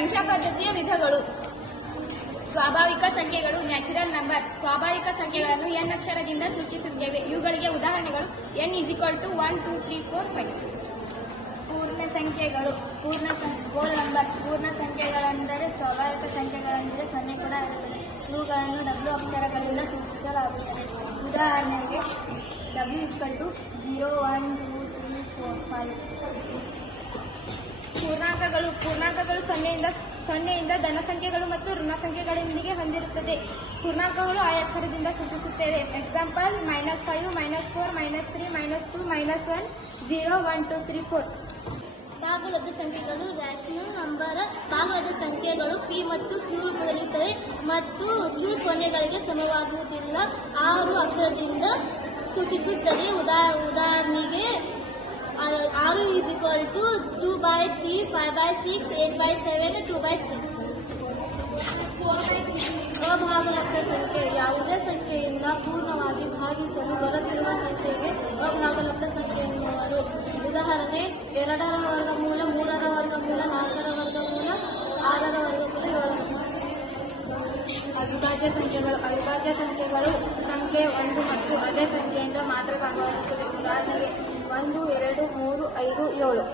ಸಂಖ್ಯಾ ಪದ್ಧತಿಯ ವಿಧಗಳು. ಸ್ವಾಭಾವಿಕ ಸಂಖ್ಯೆಗಳು ನ್ಯಾಚುರಲ್ ನಂಬರ್ ಸ್ವಾಭಾವಿಕ ಸಂಖ್ಯೆಗಳನ್ನು ಎನ್ ಅಕ್ಷರದಿಂದ ಸೂಚಿಸುತ್ತೇವೆ. ಇವುಗಳಿಗೆ ಉದಾಹರಣೆಗಳು N is equal to one two three four five ಪೂರ್ಣ ಸಂಖ್ಯೆಗಳು. ಪೂರ್ಣ ಹೋಲ್ ನಂಬರ್ ಪೂರ್ಣ ಸಂಖ್ಯೆಗಳೆಂದರೆ ಸ್ವಾಭಾವಿಕ ಸಂಖ್ಯೆಗಳೆಂದರೆ ಸೊನ್ನೆ ಕೂಡ ಇರುತ್ತದೆ. ಇವುಗಳನ್ನು ಡಬ್ಲ್ಯೂ ಅಕ್ಷರಗಳಿಂದ ಸೂಚಿಸಲಾಗುತ್ತದೆ. ಉದಾಹರಣೆಗೆ W is equal to zero one two three four five ಪೂರ್ಣಾಂಕಗಳು. ಪೂರ್ಣಾಂಕಗಳು ಸೊನ್ನೆಯಿಂದ ಸೊನ್ನೆಯಿಂದ ಧನ ಸಂಖ್ಯೆಗಳು ಮತ್ತು ಋಣ ಸಂಖ್ಯೆಗಳೊಂದಿಗೆ ಹೊಂದಿರುತ್ತದೆ. ಪೂರ್ಣಾಂಕಗಳು ಆ ಅಕ್ಷರದಿಂದ ಸೂಚಿಸುತ್ತೇವೆ. Example minus five minus four minus three minus two minus one zero one two three four ಭಾಗಲಬ್ಧ ಸಂಖ್ಯೆಗಳು ರ್ಯಾಷನಲ್ ನಂಬರ್ ಭಾಗಲದ ಸಂಖ್ಯೆಗಳು ಪಿ ಮತ್ತು ಕ್ಯೂ ರೂಪದಲ್ಲಿರುತ್ತವೆ ಮತ್ತು ಕ್ಯೂ ಸೊನ್ನೆಗಳಿಗೆ ಸಮವಾಗುವುದಿಲ್ಲ. ಆರು ಅಕ್ಷರದಿಂದ ಸೂಚಿಸುತ್ತದೆ. ಉದಾ, ಉದಾಹರಣೆಗೆ ಆರು is equal to two three by by six by by seven by by three ಅಭಾಗಲಬ್ಧ ಸಂಖ್ಯೆ, ಯಾವುದೇ ಸಂಖ್ಯೆಯಿಂದ ಪೂರ್ಣವಾಗಿ ಭಾಗಿಸಲು ಬರದಿರುವ ಸಂಖ್ಯೆಗೆ ಅಭಾಗಲಬ್ಧ ಸಂಖ್ಯೆ ಎನ್ನುವರು ಉದಾಹರಣೆ, ಎರಡರ ವರ್ಗಮೂಲ, ಮೂರರ ವರ್ಗಮೂಲ, ನಾಲ್ಕರ ವರ್ಗಮೂಲ, ಆರರ ವರ್ಗಮೂಲ, ಏಳರ ಅವಿಭಾಜ್ಯ ಸಂಖ್ಯೆಗಳು ಅವಿಭಾಜ್ಯ ಸಂಖ್ಯೆಗಳು ಸಂಖ್ಯೆ ಒಂದು ಮತ್ತು ಅದೇ ಸಂಖ್ಯೆಯಿಂದ ಮಾತ್ರ ಭಾಗವಾಗುತ್ತದೆ ಉದಾಹರಣೆಗೆ, ಒಂದು, ಎರಡು, ಮೂರು, ಐದು, ಏಳು.